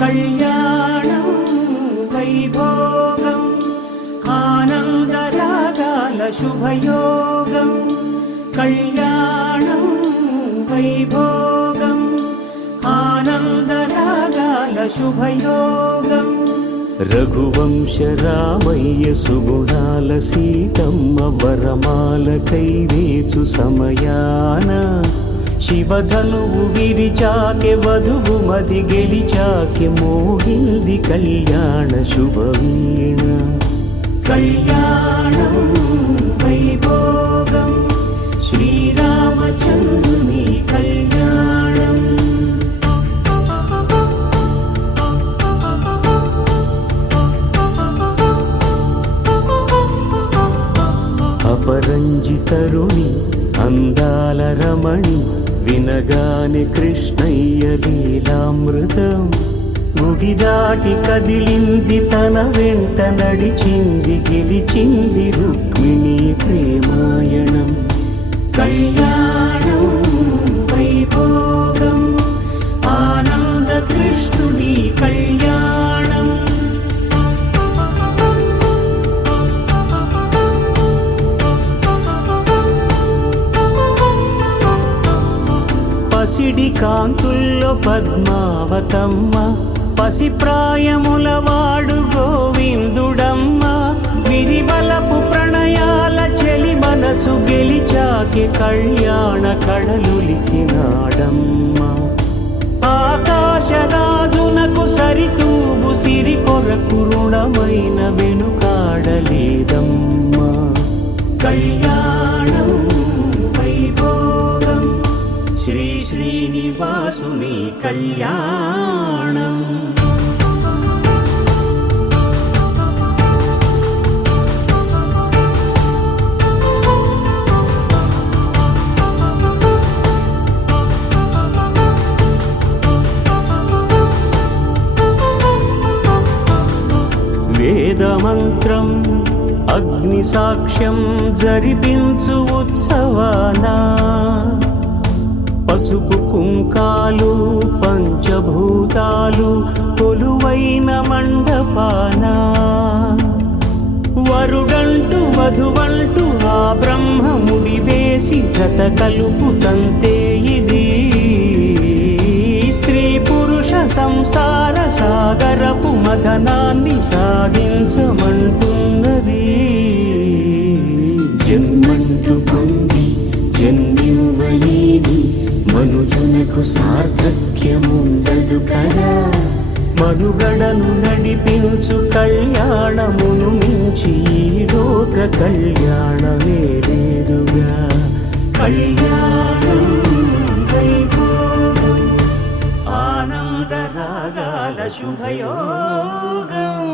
కళ్యాణం వైభోగం ఆనందరాగాల శుభయోగం. కళ్యాణం వైభోగం ఆనందరాగాల శుభయోగం. రఘువంశ రామయ్య సుగుణాల సీతమ్మ వరమాల కైవేచు సమయాన శివధనువు విరిచాకె వధువు మది గెలిచాకె మోగింది కళ్యాణ శుభవీణ. కళ్యాణం వైభోగం శ్రీరామచంద్రుని కళ్యాణం. అపరంజి తరుణి అందాల రమణి వినగానే కృష్ణయ్య లీలామృతం. గుడి దాటి కదిలింది తన వెంట నడిచింది గెలిచింది రుక్మిణి ప్రేమాయణం. కళ్యాణం వైభోగం ఆనంద కృష్ణుని కళ్యాణం. పసిడి కాంతుల్లో పద్మావతమ్మ పసి ప్రాయముల వాడు గోవిందుడమ్మ. విరివలపు ప్రణయాల చెలి మనసు గెలిచాకే కళ్యాణ కళలులికినాడమ్మ. ఆకాశరాజునకు సరితూబు సిరి కొరకు రుణమైన వెనుకాడలేదమ్మ. కళ్యాణం వైభోగం శ్రీ శ్రీనివాసుని కళ్యాణం. వేదమంత్రం అగ్ని సాక్ష్యం జరిపించు ఉత్సవానా పసుపు కుంకాలు పంచభూతాలు కొలువైన మండపాన. వరుడంటూ వధువంటూ ఆ బ్రహ్మముడి వేసి జత కలుపుతంతే ఇది. స్త్రీ పురుష సంసార సాగరపు మథనాన్ని సాగించమంటున్నది. జన్మంటూ పొంది జన్మివ్వలేని మనుజునకు సార్థక్యముండదు కదా. మనుగడను నడిపించు కళ్యాణమును మించి ఈ లోక కళ్యాణమే లేదుగా. కళ్యాణం వైభోగం ఆనందరాగాల శుభయోగం.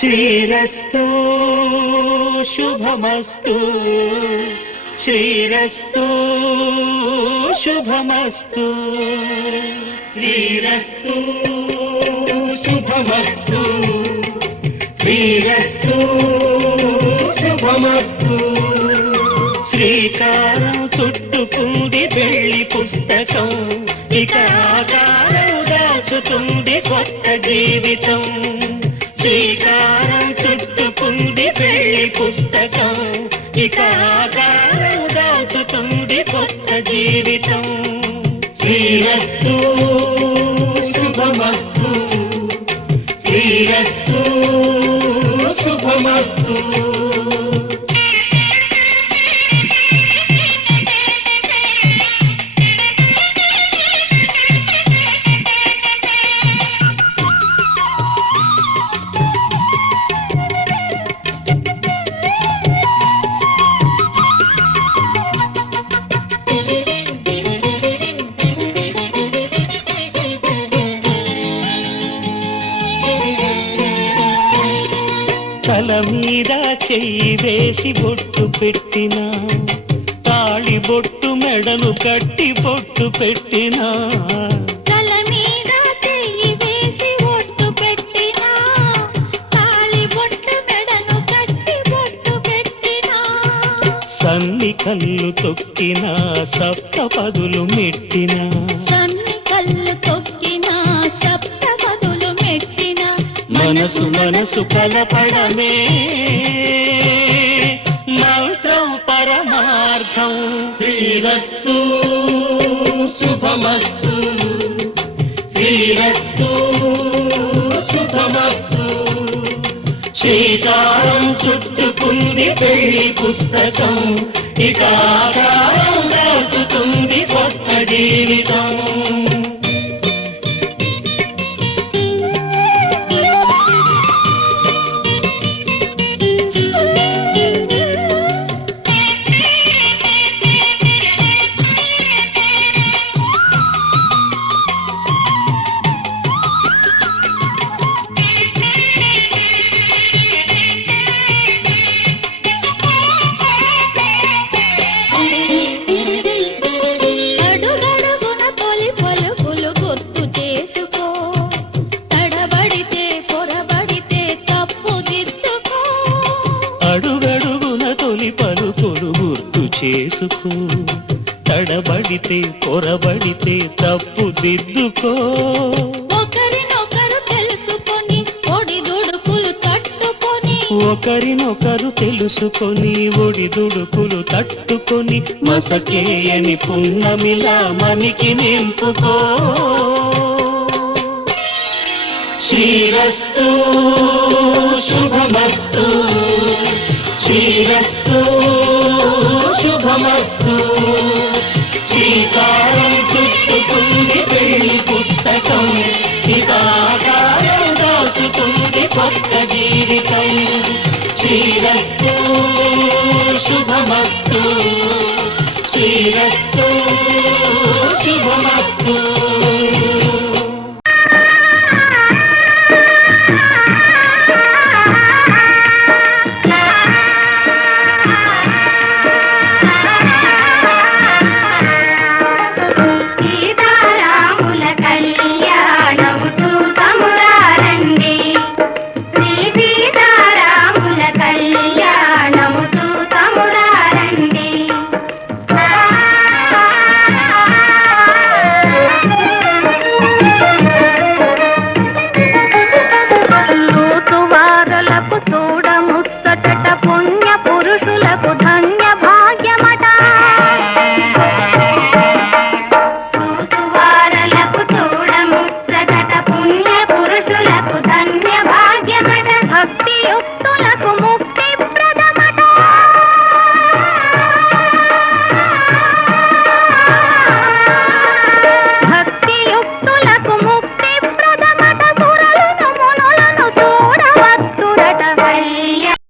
శ్రీరస్తు శుభమస్తు శ్రీరస్తు శుభమస్తు శ్రీరస్తు శుభమస్తు శ్రీరస్తు శుభమస్తు శ్రీకారం చుట్టుకుంది పెళ్లి పుస్తకం ఇక ఆకారం దాచుతుంది కొత్త జీవితం శ్రీకారం చుట్టుకుంది పెళ్లి పుస్తకం ఇక ఆకారం దాచుతుంది కొత్త జీవితం శ్రీరస్తు శుభమస్తు శ్రీరస్తు శుభమస్తు తల మీద చెయ్యి వేసి బొట్టు పెట్టినా తాళి బొట్టు మెడను కట్టి బొట్టు పెట్టినా తల మీద చెయ్యి వేసి బొట్టు పెట్టినా తాళి బొట్టు మెడను కట్టి బొట్టు పెట్టినా సన్ని కళ్ళు తొక్కినా సప్త పదులు మెట్టినా సన్ని కళ్ళు తొక్కినా సప్త పదులు మెట్టినా మనసు మనసు కలపడమే మంత్రం పరమార్థం శ్రీరస్తు శుభమస్తు శ్రీరస్తు శుభమస్తు శ్రీకారం చుట్టుకుంది పెళ్లి పుస్తకం ఇక ఆకారం దాచుతుంది కొత్త జీవితం అడుగడుగున తొలి పలుకులు గుర్తు చేసుకో తడబడితే పొరబడితే తప్పు దిద్దుకో అడుగడుగున తొలి పలుకులు గుర్తు చేసుకో తడబడితే పొరబడితే తప్పు దిద్దుకో ఒకరినొకరు తెలుసుకొని ఒడిదుడుకులు తట్టుకొని ఒకరినొకరు తెలుసుకొని ఒడిదుడుకులు తట్టుకొని మసకేయని పున్నమిలా మనికి నింపుకో శ్రీరస్తు శుభమస్తు శ్రీరస్తు శుభమస్తు శ్రీకారం చుట్టుకుంది పెళ్లి పుస్తకం ఇక ఆకారం దాచుతుంది కొత్త జీవితం శ్రీరస్తు శుభమస్తు శ్రీరస్తు శుభమస్తు